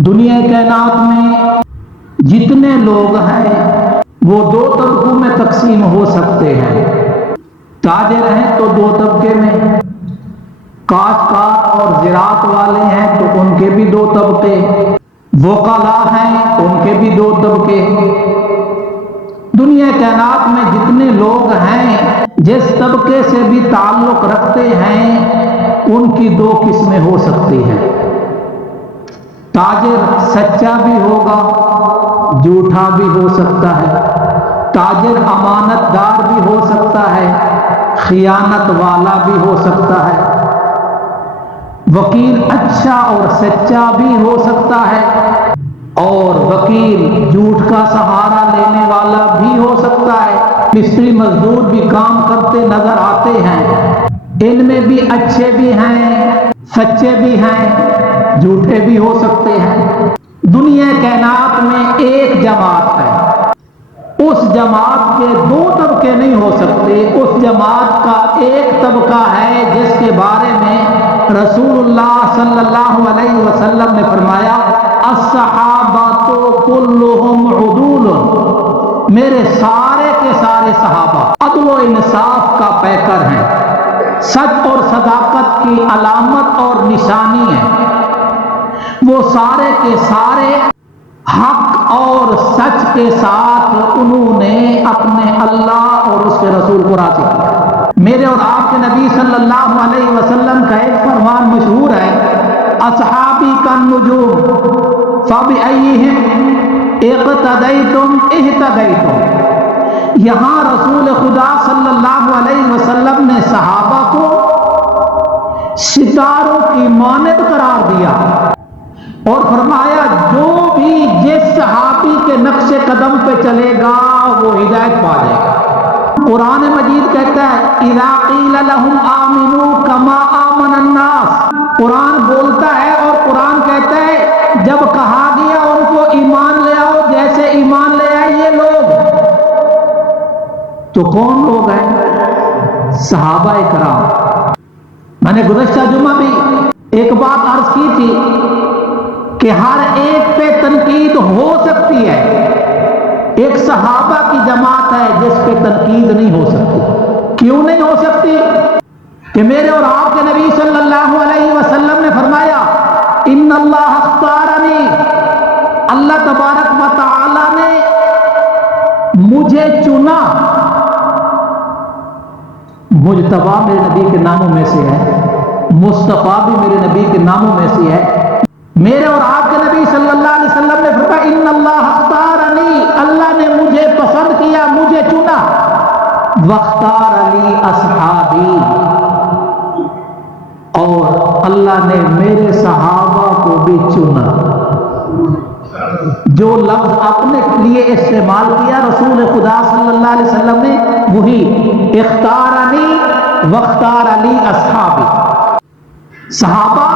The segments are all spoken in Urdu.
دنیا کائنات میں جتنے لوگ ہیں وہ دو طبقوں میں تقسیم ہو سکتے ہیں۔ تاجر ہیں تو دو طبقے میں، کاشتکار اور زراعت والے ہیں تو ان کے بھی دو طبقے، وکلاء ہیں ان کے بھی دو طبقے۔ دنیا کائنات میں جتنے لوگ ہیں جس طبقے سے بھی تعلق رکھتے ہیں ان کی دو قسمیں ہو سکتی ہیں۔ تاجر سچا بھی ہوگا، جھوٹا بھی ہو سکتا ہے۔ تاجر امانت دار بھی ہو سکتا ہے، خیانت والا بھی ہو سکتا ہے۔ وکیل اچھا اور سچا بھی ہو سکتا ہے، اور وکیل جھوٹ کا سہارا لینے والا بھی ہو سکتا ہے۔ مستری مزدور بھی کام کرتے نظر آتے ہیں، ان میں بھی اچھے بھی ہیں، سچے بھی ہیں، جھوٹے بھی ہو سکتے ہیں۔ دنیا کائنات میں ایک جماعت ہے، اس جماعت کے دو طبقے نہیں ہو سکتے۔ اس جماعت کا ایک طبقہ ہے جس کے بارے میں رسول اللہ صلی اللہ علیہ وسلم نے فرمایا الصحابۃ کلھم عدول، میرے سارے کے سارے صحابہ عدل و انصاف کا پیکر ہیں، سچ اور صداقت کی علامت اور نشانی ہے۔ وہ سارے کے سارے حق اور سچ کے ساتھ انہوں نے اپنے اللہ اور اس کے رسول کو راضی کیا۔ میرے اور آپ کے نبی صلی اللہ علیہ وسلم کا ایک فرمان مشہور ہے، اصحابی کالنجوم فبأیہم اقتدیتم اہتدیتم۔ یہاں رسول خدا صلی اللہ علیہ وسلم نے صحابہ کو ستاروں کی مانند قرار دیا اور فرمایا جو بھی جس صحابی کے نقش قدم پہ چلے گا وہ ہدایت پا جائے گا۔ قرآن مجید کہتا ہے اذا قیل لہم آمنوا کما آمن الناس، قرآن بولتا ہے اور قرآن کہتا ہے جب کہا گیا ان کو ایمان لے آؤ جیسے ایمان لے آئے یہ لوگ، تو کون لوگ ہیں؟ صحابہ کرام۔ میں نے گزشتہ جمعہ بھی ایک بات عرض کی تھی کہ ہر ایک پہ تنقید ہو سکتی ہے، ایک صحابہ کی جماعت ہے جس پہ تنقید نہیں ہو سکتی۔ کیوں نہیں ہو سکتی؟ کہ میرے اور آپ کے نبی صلی اللہ علیہ وسلم نے فرمایا ان اللہ اختارنی، اللہ تبارک و تعالی نے مجھے چنا۔ مجتبیٰ میرے نبی کے ناموں میں سے ہے، مصطفیٰ بھی میرے نبی کے ناموں میں سے ہے۔ میرے اور آپ کے نبی صلی اللہ علیہ وسلم نے فرمایا ان اللہ اختارنی، اللہ نے مجھے پسند کیا، مجھے چنا، واختار لی اصحابی، اور اللہ نے میرے صحابہ کو بھی چنا۔ جو لفظ اپنے لیے استعمال کیا رسول خدا صلی اللہ علیہ وسلم نے وہی اختارنی واختار لی اصحابی۔ صحابہ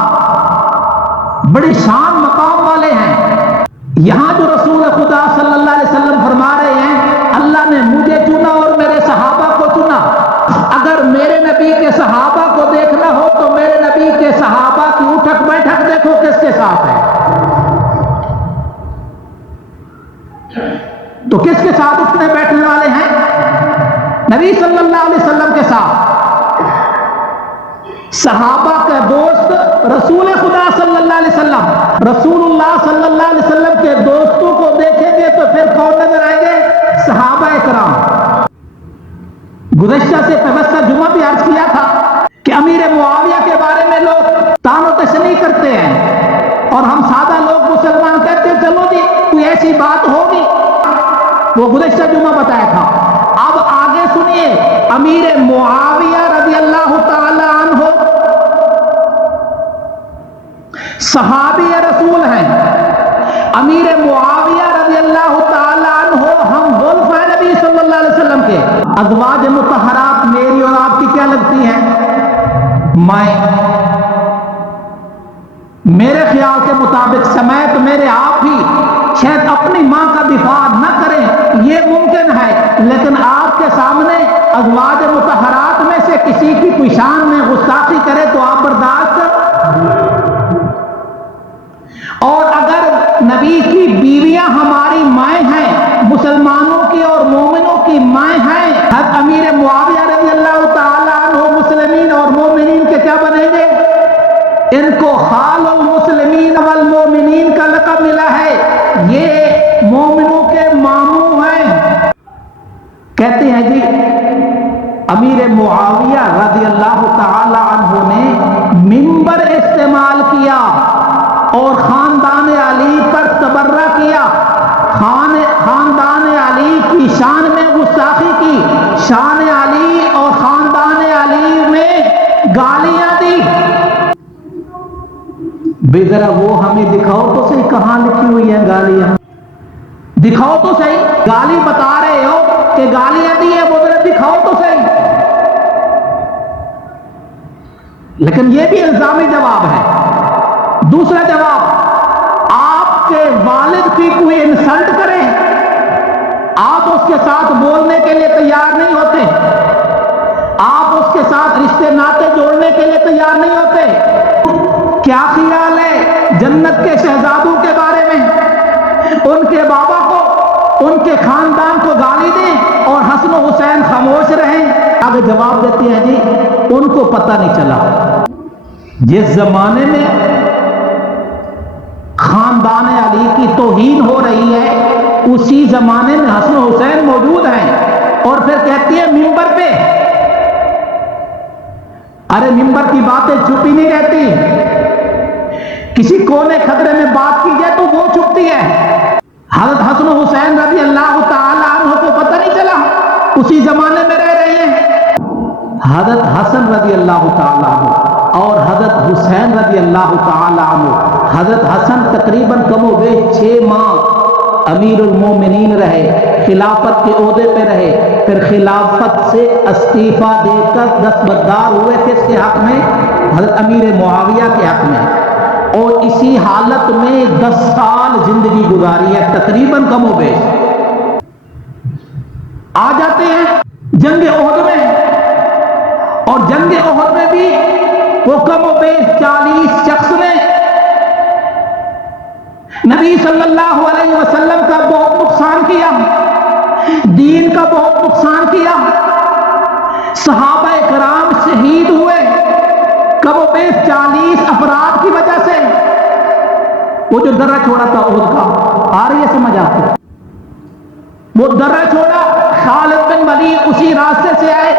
بڑی شان مقام والے ہیں۔ یہاں جو رسول خدا صلی اللہ علیہ وسلم فرما رہے ہیں اللہ نے مجھے چنا اور میرے صحابہ کو چنا، اگر میرے نبی کے صحابہ کو دیکھنا ہو تو میرے نبی کے صحابہ کی اٹھک بیٹھک دیکھو کس کے ساتھ ہے، تو کس کے ساتھ اٹھنے بیٹھنے والے ہیں؟ نبی صلی اللہ علیہ وسلم کے ساتھ۔ صحابہ کا دوست رسول خدا صلی اللہ علیہ وسلم، رسول اللہ صلی اللہ علیہ وسلم کے دوستوں کو دیکھیں گے تو پھر کون نظر آئیں گے؟ صحابہ کرام۔ گزشتہ سے پہلے جمعہ بھی عرض کیا تھا کہ امیر معاویہ کے بارے میں لوگ تان و تشنیع کرتے ہیں اور ہم سادہ لوگ مسلمان کہتے ہیں چلو جی کوئی ایسی بات ہوگی، وہ گزشتہ جمعہ بتایا تھا۔ اب آگے سنیے، امیر معاویہ رضی اللہ تعالی عنہ صحابی رسول ہیں۔ امیر معاویہ رضی اللہ تعالی عنہ ہم ولف ہیں نبی صلی اللہ علیہ وسلم کے۔ ازواج مطہرات میری اور آپ کی کیا لگتی ہیں؟ میرے خیال کے مطابق سمیت میرے آپ ہی شاید اپنی ماں کا دفاع نہ کریں، یہ ممکن ہے، لیکن آپ کے سامنے ازواج مطہرات میں سے کسی کی کوئی شان میں گستاخی کرے تو آپ برداشت، اور اگر نبی کی بیویاں ہماری مائیں ہیں، مسلمانوں کی اور مومنوں کی مائیں ہیں۔ حضرت امیر معاویہ رضی اللہ تعالیٰ عنہ مسلمین اور مومنین کے کیا بنیں گے؟ ان کو خال المسلمین والمومنین کا لقب ملا ہے، یہ مومنوں کے ماموں ہیں۔ کہتے ہیں جی امیر معاویہ رضی اللہ تعالی عنہ نے منبر استعمال کیا اور خاندان علی پر تبرہ کیا، خاندان علی کی شان میں گستاخی کی، شان علی اور خاندان علی میں گالیاں دی۔ بے ذرا وہ ہمیں دکھاؤ تو صحیح کہاں لکھی ہوئی ہیں گالیاں، دکھاؤ تو صحیح، گالی بتا رہے ہو کہ گالیاں دی ہیں، وہ ذرا دکھاؤ تو صحیح۔ لیکن یہ بھی الزامی جواب ہے۔ دوسرا جواب، آپ کے والد کی کوئی انسلٹ کریں، آپ اس کے ساتھ بولنے کے لیے تیار نہیں ہوتے، آپ اس کے ساتھ رشتے ناطے جوڑنے کے لیے تیار نہیں ہوتے۔ کیا خیال ہے جنت کے شہزادوں کے بارے میں؟ ان کے بابا کو، ان کے خاندان کو گالی دیں اور حسن و حسین خاموش رہیں؟ آگے جواب دیتے ہیں جی ان کو پتہ نہیں چلا۔ جس زمانے میں خاندان علی کی توہین ہو رہی ہے اسی زمانے میں حسن و حسین موجود ہیں، اور پھر کہتی ہے ممبر پہ، ارے ممبر کی باتیں چھپی نہیں رہتی، کسی کونے خطرے میں بات کی جائے تو وہ چھپتی ہے۔ حضرت حسن و حسین رضی اللہ تعالی عنہ کو پتہ نہیں چلا، اسی زمانے میں رہ رہے ہیں۔ حضرت حسن رضی اللہ تعالی عنہ اور حضرت حسین رضی اللہ تعالی عنہ، حضرت حسن تقریباً کم و بیش 6 ماہ امیر المومنین رہے، خلافت کے عہدے پہ رہے، پھر خلافت سے استعفیٰ دے کر دستبردار ہوئے کس کے حق میں؟ حضرت امیر معاویہ کے حق میں، اور اسی حالت میں 10 سال زندگی گزاری ہے تقریباً کم و بیش۔ آ جاتے ہیں جنگ احد میں، اور جنگ احد میں بھی وہ کم و بیش 40 شخص نے نبی صلی اللہ علیہ وسلم کا بہت نقصان کیا، دین کا بہت نقصان کیا، صحابہ کرام شہید ہوئے کم و بیش 40 افراد کی وجہ سے۔ وہ جو درہ چھوڑا تھا احد کا، آ رہی ہے سمجھ آپ کو؟ وہ درہ چھوڑا، خالد بن ولید اسی راستے سے آئے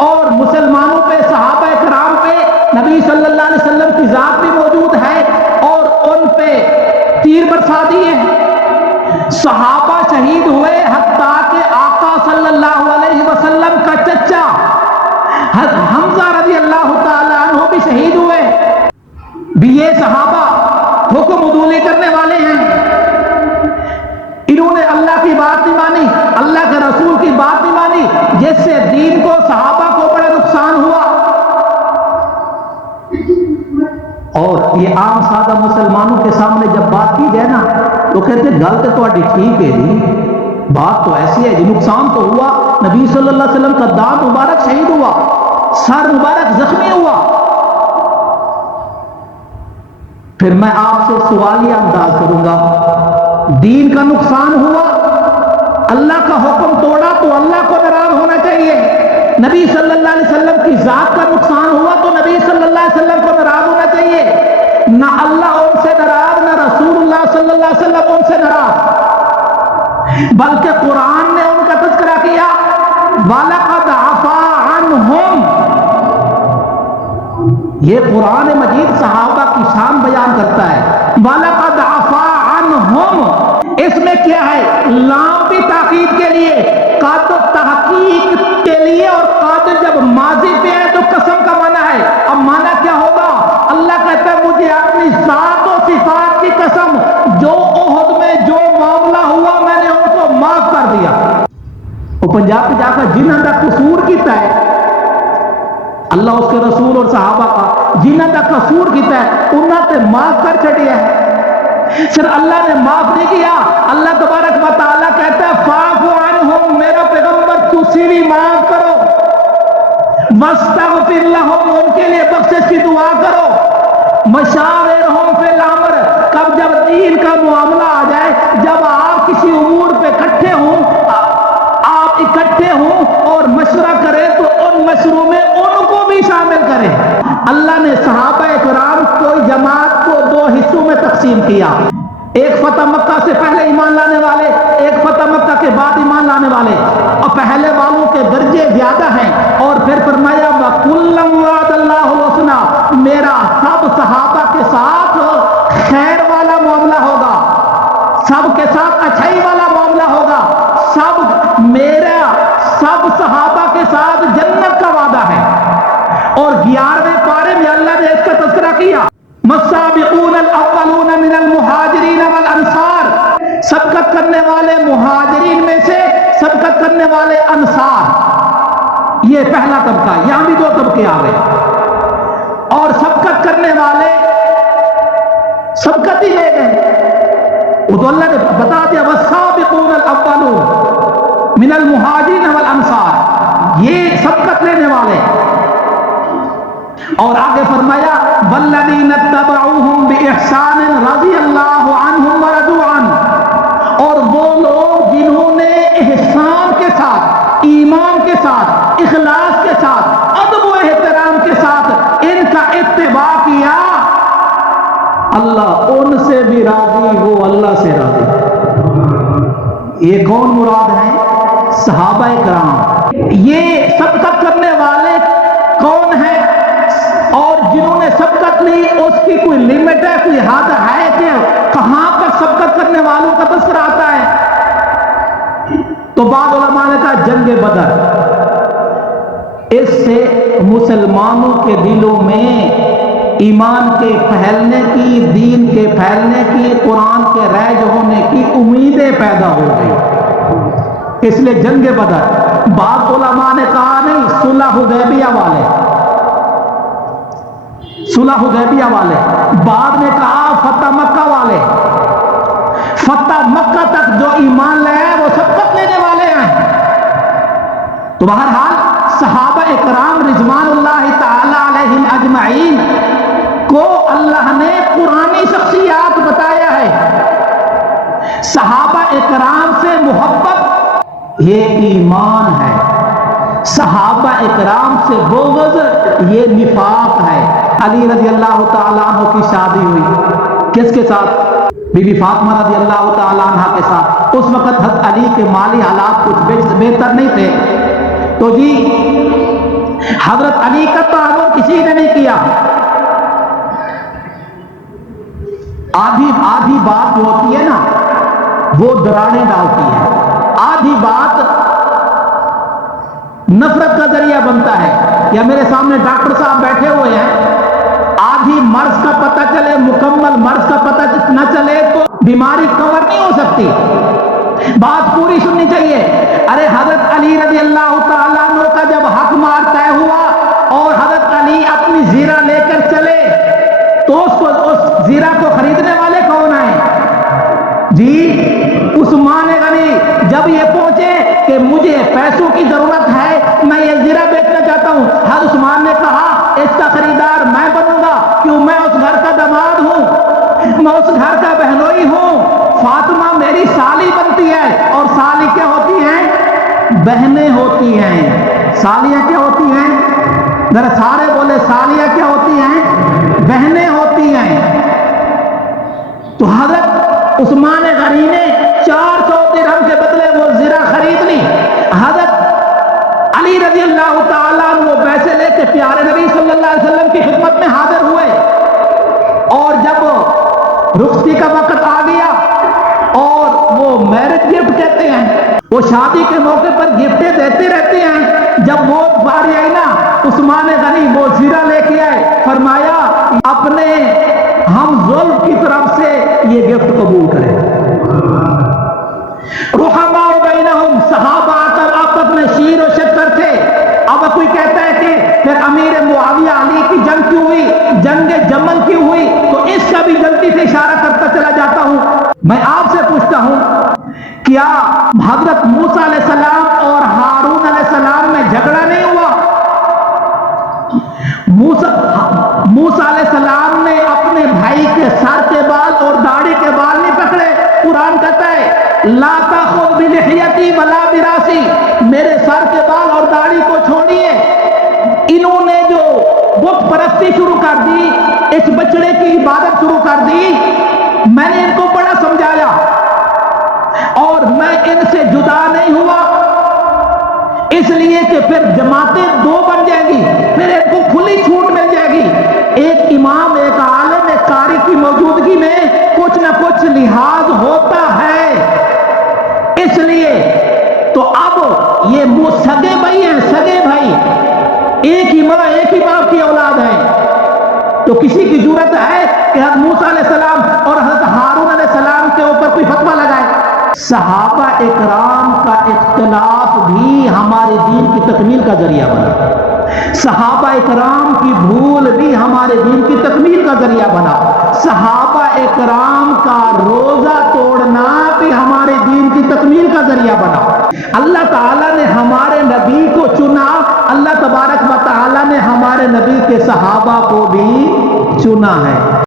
اور مسلمانوں پہ، صحابہ کرام پہ نبی صلی اللہ علیہ وسلم کی ذات بھی موجود ہے اور ان پہ تیر برسا دیے، صحابہ شہید ہوئے، حتیٰ کہ آقا صلی اللہ علیہ وسلم کا چچا حمزہ رضی اللہ تعالی عنہ بھی شہید ہوئے۔ بھی یہ صحابہ حکم عدولی کرنے والے ہیں، انہوں نے اللہ کی بات نہیں مانی، اللہ کے رسول کی بات نہیں مانی، جس سے دین کو، صحابہ کو بڑا نقصان ہوا۔ اور یہ عام سادہ مسلمانوں کے سامنے جب بات کی جائے نا تو کہتے ہیں گل تو تہاڈی ٹھیک ہے جی، بات تو ایسی ہے جی، نقصان تو ہوا، نبی صلی اللہ علیہ وسلم کا دانت مبارک شہید ہوا، سر مبارک زخمی ہوا۔ پھر میں آپ سے سوالیہ انداز کروں گا، دین کا نقصان ہوا، اللہ کا حکم توڑا تو اللہ کو ناراض ہونا چاہیے، نبی صلی اللہ علیہ وسلم کی ذات کا نقصان ہوا تو نبی صلی اللہ علیہ وسلم کو ناراض ہونا چاہیے۔ نہ اللہ ان سے ناراض، نہ رسول اللہ صلی اللہ علیہ وسلم ان سے ناراض، بلکہ قرآن نے ان کا تذکرہ کیا، وَلَقَدْ عَفَا عَنْهُمْ۔ یہ قرآن مجید صحابہ کی شان بیان کرتا ہے، وَلَقَدْ عَفَا عَنْهُمْ۔ اس میں کیا ہے؟ لام بھی تاکید کے لیے، قد تحقیق کے لیے، اور قد جب ماضی پہ ہے تو قسم کا معنی ہے۔ اب معنی کیا ہوگا؟ اللہ کہتا ہے مجھے اپنی ذات و صفات کی قسم، جو احد میں جو معاملہ ہوا میں نے ان کو معاف کر دیا۔ وہ پنجاب پہ جا کر جنہاں دا قصور کیتا ہے اللہ، اس کے رسول اور صحابہ کا جنہاں دا قصور کیتا ہے انہاں تے معاف کر چھڑیا ہے۔ صرف اللہ نے معاف نہیں کیا، اللہ تبارک و تعالیٰ کہتا ہے فاعف عنہم، میرا پیغمبر تسی بھی معاف کرو، واستغفر لہم، ان کے لیے بخشش کی دعا کرو، مشاورہم فی الامر، کب جب دین کا معاملہ اللہ نے صحابہ کرام کو جماعت کو دو حصوں میں تقسیم کیا، ایک فتح مکہ سے پہلے ایمان لانے والے، ایک فتح مکہ کے بعد ایمان لانے والے، اور پہلے والوں کے درجے زیادہ ہیں، اور پھر فرمایا وَكُلًّا وَعَدَ اللَّهُ الْحُسْنَىٰ، میرا سب صحابہ کے ساتھ خیر والا معاملہ ہوگا، سب کے ساتھ اچھائی والا معاملہ ہوگا، میرا سب صحابہ کے ساتھ جنت کا وعدہ ہے۔ اور 11ویں پارے میں اللہ نے اس کا تذکرہ کیا، والسابقون الاولون من المہاجرین والانصار، سبقت کرنے والے مہاجرین میں سے سبقت کرنے والے انصار، یہ پہلا طبقہ، یہاں بھی دو طبقے آ گئے، اور سبقت کرنے والے سبقت ہی لے گئے، وہ تو اللہ نے بتا دیا والسابقون الاولون من المہاجرین والانصار، یہ سبقت لینے والے، اور آگے فرمایا والذین اتبعوہم باحسان رضی اللہ عنہم ورضوا عنہ، اور وہ لوگ جنہوں نے احسان کے ساتھ، ایمان کے ساتھ، اخلاص کے ساتھ، ادب و احترام کے ساتھ ان کا اتباع کیا، اللہ ان سے بھی راضی، وہ اللہ سے راضی۔ یہ کون مراد ہیں؟ صحابہ کرام۔ یہ سبقت کرنے والے کون ہیں؟ اور جنہوں نے سبقت لی اس کی کوئی لمٹ ہے، کوئی حد ہے کہ کہاں تک سبقت کرنے والوں کا تذکرہ آتا ہے؟ تو بعض علماء نے کہا جنگ بدر، اس سے مسلمانوں کے دلوں میں ایمان کے پھیلنے کی، دین کے پھیلنے کی، قرآن کے رائج ہونے کی امیدیں پیدا ہو گئی، اس لیے جنگ بدر۔ بعض علماء نے کہا نہیں، صلح حدیبیہ والے، صلح حدیبیہ والے، بعد میں کہا فتح مکہ والے، فتح مکہ تک جو ایمان لے آئے وہ سبقت لینے والے ہیں۔ تو بہرحال صحابہ اکرام رضوان اللہ تعالی علیہم اجمعین کو اللہ نے قرآنی شخصیات بتایا ہے، صحابہ اکرام سے محبت یہ ایمان ہے، صحابہ اکرام سے بغض یہ نفاق ہے۔ علی رضی اللہ تعالیٰ عنہ کی شادی ہوئی کس کے ساتھ؟ بی بی فاطمہ رضی اللہ تعالیٰ عنہ کے ساتھ۔ اس وقت حضرت علی کے مالی حالات کچھ بہتر نہیں تھے، تو جی حضرت علی کا تعاون کسی نے نہیں کیا۔ آدھی بات جو ہوتی ہے نا وہ دراڑیں ڈالتی ہے، آدھی بات نفرت کا ذریعہ بنتا ہے۔ یا میرے سامنے ڈاکٹر صاحب بیٹھے ہوئے ہیں، آدھی مرض کا پتہ چلے، مکمل مرض کا پتہ نہ چلے تو بیماری کور نہیں ہو سکتی، بات پوری سننی چاہیے۔ ارے حضرت علی رضی اللہ تعالیٰ عنہ کا جب حق مار طے ہوا اور حضرت علی اپنی زیرہ لے کر چلے تو اس زیرہ کو خریدنے والے کون ہیں؟ جی عثمان غنی۔ جب یہ پہنچے کہ مجھے پیسوں کی ضرورت ہے، میں یہ زیرہ بیچنا چاہتا ہوں، حضرت عثمان نے کہا اس کا خریدار میں بنوں گا، کیوں میں اس گھر کا داماد ہوں، میں اس گھر کا بہنوئی ہوں، فاطمہ میری سالی بنتی ہے، اور سالی کیا ہوتی ہیں؟ بہنیں ہوتی ہیں۔ سالیاں کیا ہوتی ہیں؟ ذرا سارے بولے، سالیاں کیا ہوتی ہیں؟ بہنیں ہوتی ہیں۔ تو حضرت عثمان غنی نے 400 درہم کے بدلے وہ زیرہ خرید لی۔ حضرت علی رضی اللہ تعالیٰ عنہ وہ پیسے لے کے پیارے نبی صلی اللہ علیہ وسلم کی خدمت میں حاضر ہوئے، اور جب رخصتی کا وقت آ گیا اور وہ میرج گفٹ کہتے ہیں، وہ شادی کے موقع پر گفٹیں دیتے رہتے ہیں، جب وہ باری آئی نا عثمان غنی وہ زیرہ لے کے آئے، فرمایا اپنے ہم ظلم کی طرف سے یہ گفٹ قبول کریں۔ رحماء بینہم، صحابہ آپس میں شیر و شکر تھے۔ اب کوئی کہتا ہے کہ پھر امیر معاویہ علی کی جنگ کیوں ہوئی، جنگ جمل کیوں ہوئی، تو اس کا بھی جلدی سے اشارہ کرتا چلا جاتا ہوں۔ میں آپ سے پوچھتا ہوں، کیا حضرت موسیٰ علیہ السلام اور ہارون علیہ السلام میں جھگڑا نہیں ہوا؟ موسیٰ علیہ السلام نے اپنے بھائی کے سر کے بال اور داڑھی کے بال نہیں پکڑے۔ قرآن کہتا ہے لا تاخذ بلحیتی ولا براسی، میرے سر کے بال اور داڑھی کو چھوڑیے، انہوں نے جو بت پرستی شروع کر دی، اس بچڑے کی عبادت شروع کر دی، میں نے ان کو بڑا سمجھایا اور میں ان سے جدا نہیں ہوا، اس لیے کہ پھر جماعتیں دو بن جائیں گی، پھر ان کو کھلی چھوٹ مل جائے گی۔ ایک امام، ایک عالم، ایک قاری کی موجودگی میں کچھ نہ کچھ لحاظ ہوتا ہے، اس لیے تو اب یہ سگے بھائی ہیں، سگے بھائی، ایک ہی ماں ایک ہی باپ کی اولاد ہے، تو کسی کی ضرورت ہے کہ حضرت موسیٰ علیہ السلام اور حضرت ہارون علیہ السلام کے اوپر کوئی فتویٰ لگائے؟ صحابہ اکرام کا اختلاف بھی ہمارے دین کی تکمیل کا ذریعہ بنا، صحابہ اکرام کی بھول بھی ہمارے دین کی تکمیل کا ذریعہ بنا، صحابہ اکرام کا روزہ توڑنا بھی ہمارے دین کی تکمیل کا ذریعہ بنا۔ اللہ تعالیٰ نے ہمارے نبی کو چنا، اللہ تبارک و تعالیٰ نے ہمارے نبی کے صحابہ کو بھی چنا ہے۔